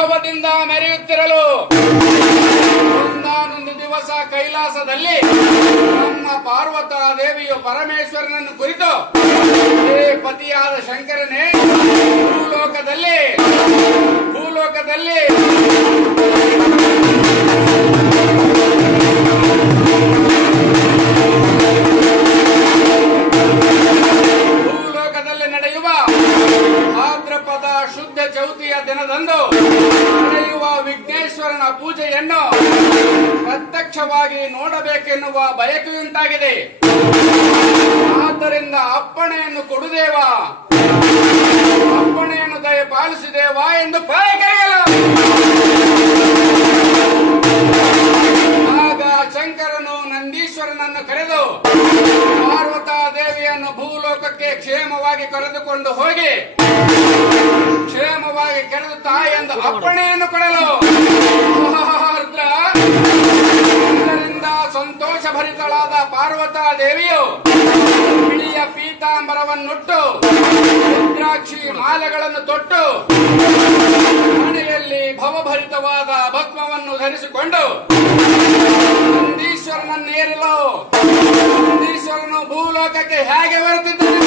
ವೈಭವದಿಂದ ಮೆರೆಯುತ್ತಿರಲು ಒಂದಾನೊಂದು ದಿವಸ ಕೈಲಾಸದಲ್ಲಿ ನಮ್ಮ ಪಾರ್ವತಾ ದೇವಿಯು ಪರಮೇಶ್ವರನನ್ನು ಕುರಿತು ಪತಿಯಾದ ಶಂಕರನೇ ಭೂಲೋಕದಲ್ಲಿ ಭೂಲೋಕದಲ್ಲಿ ಆದ್ದರಿಂದ ಅಪ್ಪಣೆಯನ್ನು ಕೊಡುದೇವಾ ಅಪ್ಪಣೆಯನ್ನು ದಯಪಾಲಿಸಿದೇವಾ ಎಂದು ಪಾಯಕರಿಯಲು ಆಗ ಶಂಕರನು ನಂದೀಶ್ವರನನ್ನು ಕರೆದು ಪಾರ್ವತಾ ದೇವಿಯನ್ನು ಭೂಲೋಕಕ್ಕೆ ಕ್ಷೇಮವಾಗಿ ಕರೆದುಕೊಂಡು ಹೋಗಿ ಕ್ಷೇಮವಾಗಿ ಕರೆದು ತಾಯೆಂದು ಅಪ್ಪಣೆಯನ್ನು ಕೊಡಲು. ರುದ್ರ, ಇದರಿಂದ ಸಂತೋಷ ಭರಿತಳಾದ ಪಾರ್ವತಾ ದೇವಿಯು ಬಿಳಿಯ ಪೀತಾಂಬರವನ್ನುಟ್ಟು ರುದ್ರಾಕ್ಷಿ ಮಾಲೆಗಳನ್ನು ತೊಟ್ಟು ಮನೆಯಲ್ಲಿ ಭವಭರಿತವಾದ ಭಕ್ಮವನ್ನು ಧರಿಸಿಕೊಂಡು ನಂದೀಶ್ವರನನ್ನೇರಲು. ನಂದೀಶ್ವರನು ಭೂಲೋಕಕ್ಕೆ ಹೇಗೆ ಬರುತ್ತಿದ್ದಾನೆ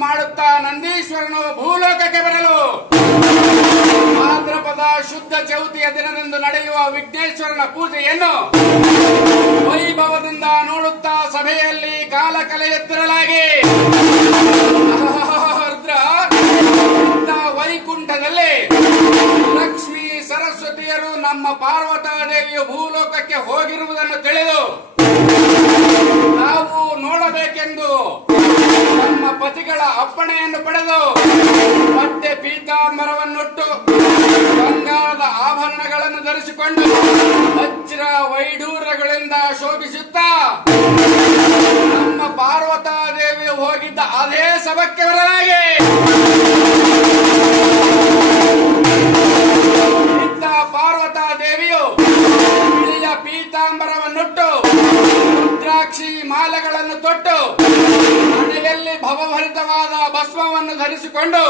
ಮಾಡುತ್ತಾ ನಂದೀಶ್ವರನು ಭೂಲೋಕಕ್ಕೆ ಬರಲು. ಭಾದ್ರಪದ ಶುದ್ಧ ಚೌತಿಯ ದಿನದಂದು ನಡೆಯುವ ವಿಘ್ನೇಶ್ವರನ ಪೂಜೆಯನ್ನು ವೈಭವದಿಂದ ನೋಡುತ್ತಾ ಸಭೆಯಲ್ಲಿ ಕಾಲ ಕಲೆ ಎತ್ತಿರಲಾಗಿ ಇತ್ತ ವೈಕುಂಠದಲ್ಲಿ ಲಕ್ಷ್ಮೀ ಸರಸ್ವತಿಯರು ನಮ್ಮ ಪಾರ್ವತಾದೇವಿಯು ಭೂಲೋಕಕ್ಕೆ ಹೋಗಿರುವುದನ್ನು ತಿಳಿದು ನಾವು ನೋಡಬೇಕೆಂದು ನಮ್ಮ ಪತಿಗಳ ಅಪ್ಪಣೆಯನ್ನು ಪಡೆದು ಮತ್ತೆ ಪೀತಾಂಬರವನ್ನುಟ್ಟು ಬಂಗಾರದ ಆಭರಣಗಳನ್ನು ಧರಿಸಿಕೊಂಡು ಹಚ್ಚಿರ ವೈಡೂರಗಳಿಂದ ಶೋಭಿಸುತ್ತಾ ನಮ್ಮ ಪಾರ್ವತಾ ದೇವಿ ಹೋಗಿದ್ದ ಅದೇ ಸಭಕ್ಕೆ ಬರಲಾಗಿ. ಇತ್ತ ಪಾರ್ವತಾ ದೇವಿಯು ಬಿಳಿಯ ಪೀತಾಂಬರವನ್ನುಟ್ಟು ರುದ್ರಾಕ್ಷಿ ಮಾಲೆಗಳನ್ನು ತೊಟ್ಟು ಭವಭರಿತವಾದ ಭಸ್ಮವನ್ನು ಧರಿಸಿಕೊಂಡು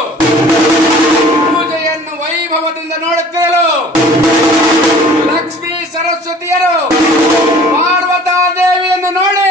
ಪೂಜೆಯನ್ನು ವೈಭವದಿಂದ ನೋಡುತ್ತಿರಲು ಲಕ್ಷ್ಮೀ ಸರಸ್ವತಿಯರು ಪಾರ್ವತಾ ದೇವಿಯನ್ನು ನೋಡಿ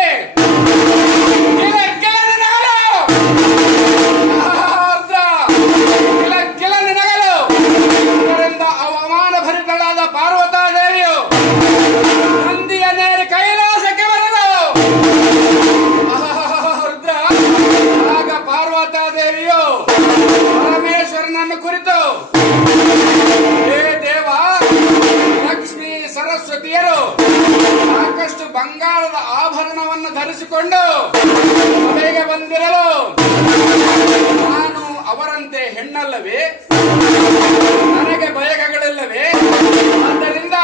ಸರಸ್ವತಿಯರು, ಸಾಕಷ್ಟು ಬಂಗಾರದ ಆಭರಣವನ್ನು ಧರಿಸಿಕೊಂಡು ಸಭೆಗೆ ಬಂದಿರಲು ನಾನು ಅವರಂತೆ ಹೆಣ್ಣಲ್ಲವೇ? ನನಗೆ ಬಯಕಗಳಿಲ್ಲವೇ? ಆದ್ದರಿಂದ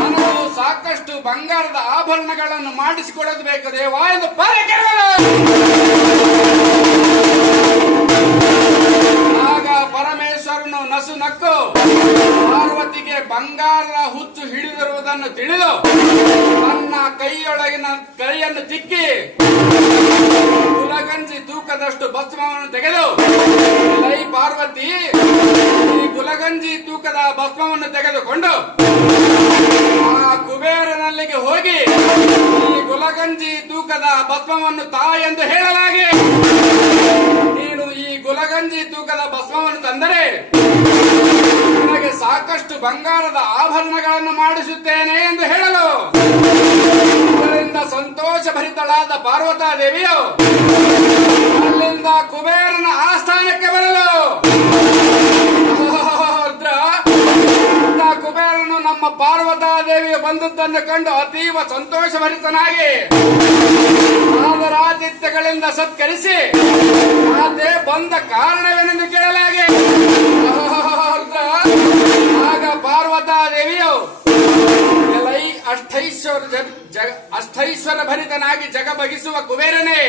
ನಾನು ಸಾಕಷ್ಟು ಬಂಗಾರದ ಆಭರಣಗಳನ್ನು ಮಾಡಿಸಿಕೊಳ್ಳಬೇಕು ದೇವ ಎಂದು ಪಾರಕೆರಳು ಪರಮೇಶ್ವರನು ನಸು ನಕ್ಕು. ಪಾರ್ವತಿಗೆ ಬಂಗಾರದ ಹುಚ್ಚು ಹಿಡಿದಿರುವುದನ್ನು ತಿಳಿದು ತನ್ನ ಕೈಯೊಳಗಿನ ಕೈಯನ್ನು ತಿಕ್ಕಿ ಗುಲಗಂಜಿ ತೂಕದಷ್ಟು ಭಸ್ಮವನ್ನು ತೆಗೆದು, ಲೈ ಪಾರ್ವತಿ, ಈ ಗುಲಗಂಜಿ ತೂಕದ ಭಸ್ಮವನ್ನು ತೆಗೆದುಕೊಂಡು ಆ ಕುಬೇರನಲ್ಲಿಗೆ ಹೋಗಿ ಈ ಗುಲಗಂಜಿ ತೂಕದ ಭಸ್ಮವನ್ನು ತಾ ಎಂದು ಹೇಳಲಾಗಿ. ಈ ಗುಲಗಂಜಿ ತೂಕದ ಭಸ್ಮವನ್ನು ತಂದರೆ ನನಗೆ ಸಾಕಷ್ಟು ಬಂಗಾರದ ಆಭರಣಗಳನ್ನು ಮಾಡಿಸುತ್ತೇನೆ ಎಂದು ಹೇಳಲು. ಅಲ್ಲಿಂದ ಸಂತೋಷ ಭರಿತಳಾದ ಪಾರ್ವತಾ ದೇವಿಯು ಅಲ್ಲಿಂದ ಕುಬೇರನ ಆಸ್ಥಾನಕ್ಕೆ ಬರಲು. ಕುಬೇರನು ನಮ್ಮ ಪಾರ್ವತಾ ದೇವಿಯು ಬಂದದ್ದನ್ನು ಕಂಡು ಅತೀವ ಸಂತೋಷ ಭರಿತನಾಗಿ ಆದರಾತಿಥ್ಯಗಳಿಂದ ಸತ್ಕರಿಸಿ ಆತೆ ಬಂದ ಕಾರಣವೇನೆಂದು ಕೇಳಲಾಗಿ. ಆಗ ಪಾರ್ವತಾ ದೇವಿಯು ಎಲೈ ಅಷ್ಟೈಶ್ವರ ಜಗ- ಅಷ್ಟೈಶ್ವರ ಭರಿತನಾಗಿ ಜಗ ಬಗಿಸುವ ಕುಬೇರನೇ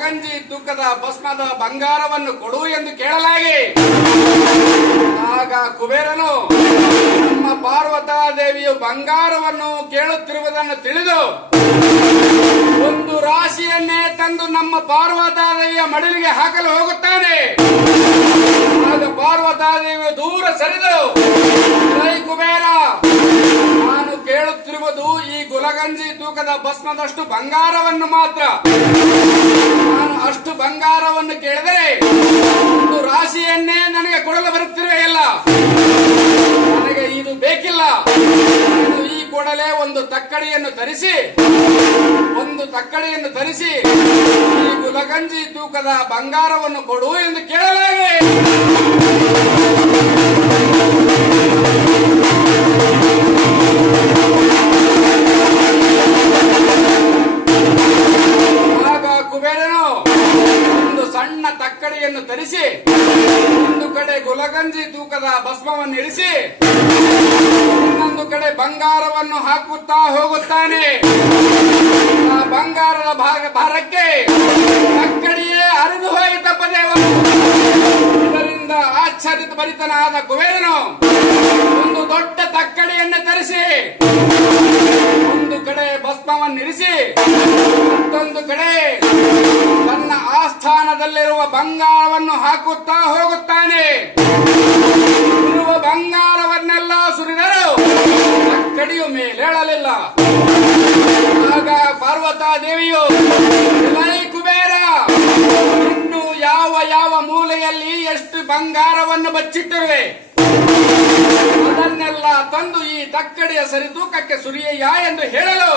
ಈ ದುಃಖದ ಭಸ್ಮದ ಬಂಗಾರವನ್ನು ಕೊಡು ಎಂದು ಕೇಳಲಾಗಿ. ಆಗ ಕುಬೇರನು ನಮ್ಮ ಪಾರ್ವತಾ ದೇವಿಯು ಬಂಗಾರವನ್ನು ಕೇಳುತ್ತಿರುವುದನ್ನು ತಿಳಿದು ಒಂದು ರಾಶಿಯನ್ನೇ ತಂದು ನಮ್ಮ ಪಾರ್ವತಾದೇವಿಯ ಮಡಿಲಿಗೆ ಹಾಕಲು ಹೋಗುತ್ತಾನೆ. ಆಗ ಪಾರ್ವತಾದೇವಿಯು ದೂರ ಸರಿದು "ಲೈ ಕುಬೇರ ನಾನು ಕೇಳುತ್ತಿರುವುದು ಈ ಗುಲಗಂಜಿ ತೂಕದ ಭಸ್ಮದಷ್ಟು ಬಂಗಾರವನ್ನು ಮಾತ್ರ. ನಾನು ಅಷ್ಟು ಬಂಗಾರವನ್ನು ಕೇಳಿದರೆ ಒಂದು ರಾಶಿಯನ್ನೇ ನನಗೆ ಕೊಡಲು ಬರುತ್ತಿರುವೆಯಲ್ಲ ನನಗೆ ಇದು ಬೇಕಿಲ್ಲ. ಈ ಕೂಡಲೇ ಒಂದು ತಕ್ಕಡಿಯನ್ನು ತರಿಸಿ, ಒಂದು ತಕ್ಕಡಿಯನ್ನು ಧರಿಸಿ ಈ ಗುಲಗಂಜಿ ತೂಕದ ಬಂಗಾರವನ್ನು ಕೊಡು ಎಂದು ಕೇಳಲಾಗೆ ತಕ್ಕಡಿಯನ್ನು ತರಿಸಿ, ಒಂದು ಕಡೆ ಗುಲಗಂಜಿ ತೂಕದ ಭಸ್ಮವನ್ನು ಇರಿಸಿ ಇನ್ನೊಂದು ಕಡೆ ಬಂಗಾರವನ್ನು ಹಾಕುತ್ತಾ ಹೋಗುತ್ತಾನೆ. ಆ ಬಂಗಾರದ ಭಾಗ, ಭಾರಕ್ಕೆ ಅಕ್ಕಡಿಯೇ ಅರಿದು ಹೋಯಿತಪ್ಪ ದೇವರು ಇದರಿಂದ ಆಶ್ಚರ್ಯ ಭರಿತನಾದ ಕುಬೇರನು ಒಂದು ದೊಡ್ಡ ತಕ್ಕಡಿಯನ್ನು ತರಿಸಿ. ಒಂದು ಕಡೆ ಭಸ್ಮವನ್ನಿರಿಸಿ ಮತ್ತೊಂದು ಕಡೆ ತನ್ನ ಆಸ್ಥಾನದಲ್ಲಿರುವ ಬಂಗಾರವನ್ನು ಹಾಕುತ್ತಾ ಹೋಗುತ್ತಾನೆ. ಇರುವ ಬಂಗಾರವನ್ನೆಲ್ಲ ಸುರಿದರು ತಕ್ಕಡಿಯು ಮೇಲೇಳಲಿಲ್ಲ. ಆಗ ಪಾರ್ವತಾ ದೇವಿಯು "ಎಲೈ ಕುಬೇರ, ಇನ್ನು ಯಾವ ಯಾವ ಮೂಲೆಯಲ್ಲಿ ಎಷ್ಟು ಬಂಗಾರವನ್ನು ಬಚ್ಚಿಟ್ಟಿರುವೆ? ಅದನ್ನೆಲ್ಲ ತಂದು ಈ ತಕ್ಕಡಿಯ ಸರಿ ತೂಕಕ್ಕೆ ಸುರಿಯಯ್ಯ ಎಂದು ಹೇಳಲು.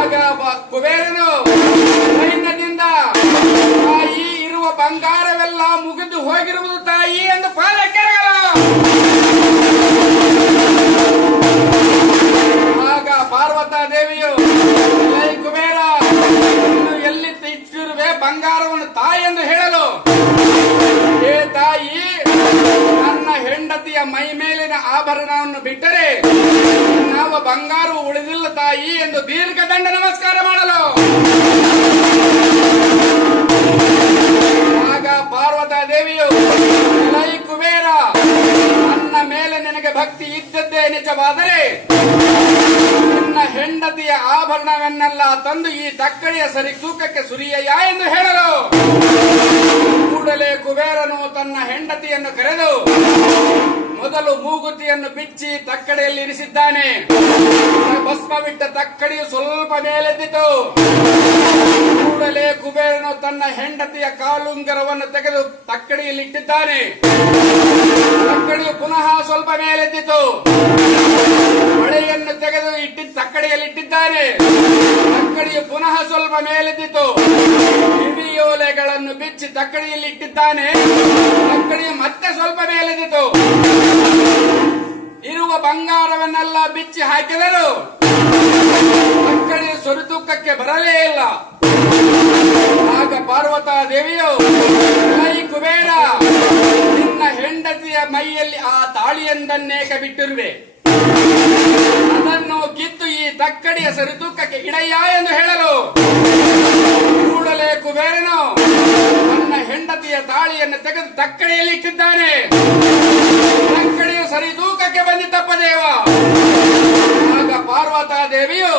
ಆಗ ಕುಬೇರನು ಸೈನ್ಯದಿಂದ ತಾಯಿ ಇರುವ ಬಂಗಾರವೆಲ್ಲ ಮುಗಿದು ಹೋಗಿರುವುದು ತಾಯಿ ಎಂದು ಪಾಲಕ್ಕೆರಗಲು ಆಗ ಪಾರ್ವತಾ ದೇವಿಯು "ಲೈ ಕುಬೇರ ಎಲ್ಲಿ ಇಟ್ಟಿರುವೆ ಬಂಗಾರವನ್ನು ತಾಯಿ ಎಂದು ಹೇಳಲು? ಮೈ ಮೇಲಿನ ಆಭರಣವನ್ನು ಬಿಟ್ಟರೆ ನಾವು ಬಂಗಾರವು ಉಳಿದಿಲ್ಲ ತಾಯಿ ಎಂದು ದೀರ್ಘದಂಡ ನಮಸ್ಕಾರ ಮಾಡಲು. ಆಗ ಪಾರ್ವತಾ ದೇವಿಯು "ಎಲೈ ಕುಬೇರ, ನನ್ನ ಮೇಲೆ ನಿನಗೆ ಭಕ್ತಿ ಇದ್ದದ್ದೇ ನಿಜವಾದರೆ ನನ್ನ ಹೆಂಡತಿಯ ಆಭರಣವನ್ನೆಲ್ಲ ತಂದು ಈ ತಕ್ಕಡಿಯ ಸರಿ ತೂಕಕ್ಕೆ ಸುರಿಯಯ್ಯ ಎಂದು ಹೇಳಲು. ಕೂಡಲೇ ಕುಬೇರನು ತನ್ನ ಹೆಂಡತಿಯನ್ನು ಕರೆದು ಮೊದಲು ಮೂಗುತಿಯನ್ನು ಬಿಚ್ಚಿ ತಕ್ಕಡಿಯಲ್ಲಿ ಇರಿಸಿದ್ದಾನೆ. ಭಸ್ಮವಿಟ್ಟ ತಕ್ಕಡಿಯು ಸ್ವಲ್ಪ ಮೇಲೆದ್ದಿತು. ಕೂಡಲೇ ಕುಬೇರನು ತನ್ನ ಹೆಂಡತಿಯ ಕಾಲುಂಗರವನ್ನು ತೆಗೆದು ತಕ್ಕಡಿಯಲ್ಲಿ ಇಟ್ಟಿದ್ದಾನೆ. ತಕ್ಕಡಿಯು ಪುನಃ ಸ್ವಲ್ಪ ಮೇಲೆದ್ದಿತು. ಮಳೆಯನ್ನು ತೆಗೆದು ಇಟ್ಟಿ ತಕ್ಕಡಿಯಲ್ಲಿ ಇಟ್ಟಿದ್ದಾನೆ. ತಕ್ಕಡಿಯು ಪುನಃ ಸ್ವಲ್ಪ ಮೇಲೆದ್ದಿತು. ಹಿಡಿಯೋಲೆಗಳನ್ನು ಬಿಚ್ಚಿ ತಕ್ಕಡಿಯಲ್ಲಿ ಇಟ್ಟಿದ್ದಾನೆ. ತಕ್ಕಡಿಯು ಮತ್ತೆ ಸ್ವಲ್ಪ ಮೇಲೆದ್ದಿತು. ಇರುವ ಬಂಗಾರವನ್ನೆಲ್ಲ ಬಿಚ್ಚಿ ಹಾಕಿದರು. ತಕ್ಕಡಿಯು ಸೊರಿತೂಕಕ್ಕೆ ಬರಲೇ ಇಲ್ಲ. ಆಗ ಪಾರ್ವತಾ ದೇವಿಯು ಕೈ ಕುಬೇರ, ನಿನ್ನ ಹೆಂಡತಿಯ ಮೈಯಲ್ಲಿ ಆ ತಾಳಿಯೊಂದನ್ನೇಕ ಬಿಟ್ಟಿರುವೆ? ಅದನ್ನು ಕಿತ್ತು ಸರಿ ತೂಕಕ್ಕೆ ಇಡಯ್ಯ ಎಂದು ಹೇಳಲು. ಕೂಡಲೇ ಕುಬೇರನು ತನ್ನ ಹೆಂಡತಿಯ ತಾಳಿಯನ್ನು ತೆಗೆದು ತಕ್ಕಡಿಯಲ್ಲಿ ಇಟ್ಟಿದ್ದಾನೆ. ತಕ್ಕಡಿಯು ಸರಿ ತೂಕಕ್ಕೆ ಬಂದಿತ್ತಪ್ಪ ದೇವ. ಆಗ ಪಾರ್ವತಾ ದೇವಿಯು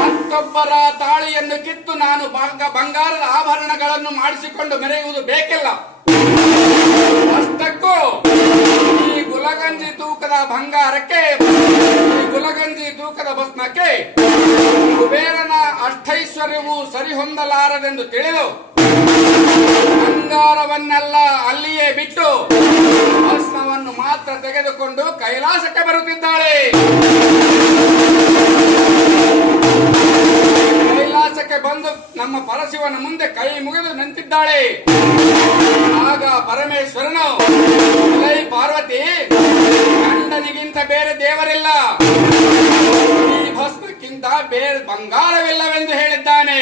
ಮತ್ತೊಬ್ಬರ ತಾಳಿಯನ್ನು ಕಿತ್ತು ನಾನು ಬಂಗ- ಬಂಗಾರದ ಆಭರಣಗಳನ್ನು ಮಾಡಿಸಿಕೊಂಡು ಮೆರೆಯುವುದು ಬೇಕಿಲ್ಲ. ಅಷ್ಟಕ್ಕೂ ಗುಲಗಂಜಿ ತೂಕದ ಬಂಗಾರಕ್ಕೆ, ಗುಲಗಂಜಿ ತೂಕದ ಭಸ್ಮಕ್ಕೆ ಕುಬೇರನ ಅಷ್ಟೈಶ್ವರ್ಯವು ಸರಿಹೊಂದಲಾರದೆಂದು ತಿಳಿದು ಬಂಗಾರವನ್ನೆಲ್ಲ ಅಲ್ಲಿಯೇ ಬಿಟ್ಟು ಭಸ್ಮವನ್ನು ಮಾತ್ರ ತೆಗೆದುಕೊಂಡು ಕೈಲಾಸಕ್ಕೆ ಬರುತ್ತಿದ್ದಾಳೆ. ಕೈಲಾಸಕ್ಕೆ ಬಂದು ನಮ್ಮ ಪರಶಿವನ ಮುಂದೆ ಕೈ ಮುಗಿದು ನಿಂತಿದ್ದಾಳೆ. ಆಗ ಪರಮೇಶ್ವರನು ಕೈ ಪಾರ್ವತಿ, ಗಂಡನಿಗಿಂತ ಬೇರೆ ದೇವರಿಲ್ಲ. ಈ ಭಸ್ಮಕ್ಕಿಂತ ಬೇರೆ ಬಂಗಾರವಿಲ್ಲವೆಂದು ಹೇಳಿದ್ದಾನೆ.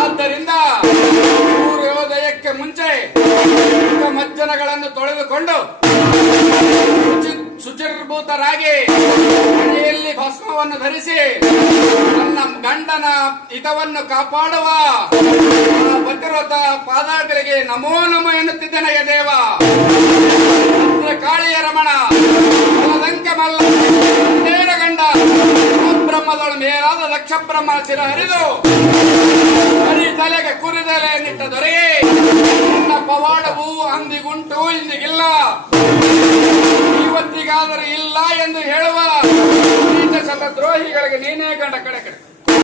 ಆದ್ದರಿಂದ ಸೂರ್ಯೋದಯಕ್ಕೆ ಮುಂಚೆ ಮಜ್ಜನಗಳನ್ನು ತೊಳೆದುಕೊಂಡು ಮನೆಯಲ್ಲಿ ಭಸ್ಮವನ್ನು ಧರಿಸಿ ನನ್ನ ಗಂಡನ ಹಿತವನ್ನು ಕಾಪಾಡುವ ಭದ್ರತ ಪಾದಾಗಳಿಗೆ ನಮೋ ನಮ ಎನ್ನುತ್ತಿದ್ದನೆಯ ದೇವ. ಕಾಳಿಯ ರಮಣ ಮಲ್ಲ ಗಂಡ ಮೇಲಾದ ದಕ್ಷ ಬ್ರಹ್ಮ ಸಿರ ಹರಿದು ಹರಿ ತಲೆಗೆ ಕುರಿದಲೆ ನಿಟ್ಟ ದೊರೆಯೇ. ನನ್ನ ಪವಾಡವು ಅಂದಿಗುಂಟು ಇಂದಿಗಿಲ್ಲ. ಇವತ್ತಿಗಾದರೂ ಇಲ್ಲ ಎಂದು ಹೇಳುವ. ನೀಚ ದ್ರೋಹಿಗಳಿಗೆ ನೀನೇ ಕಂಡ ಕಡೆ ಕಡೆ.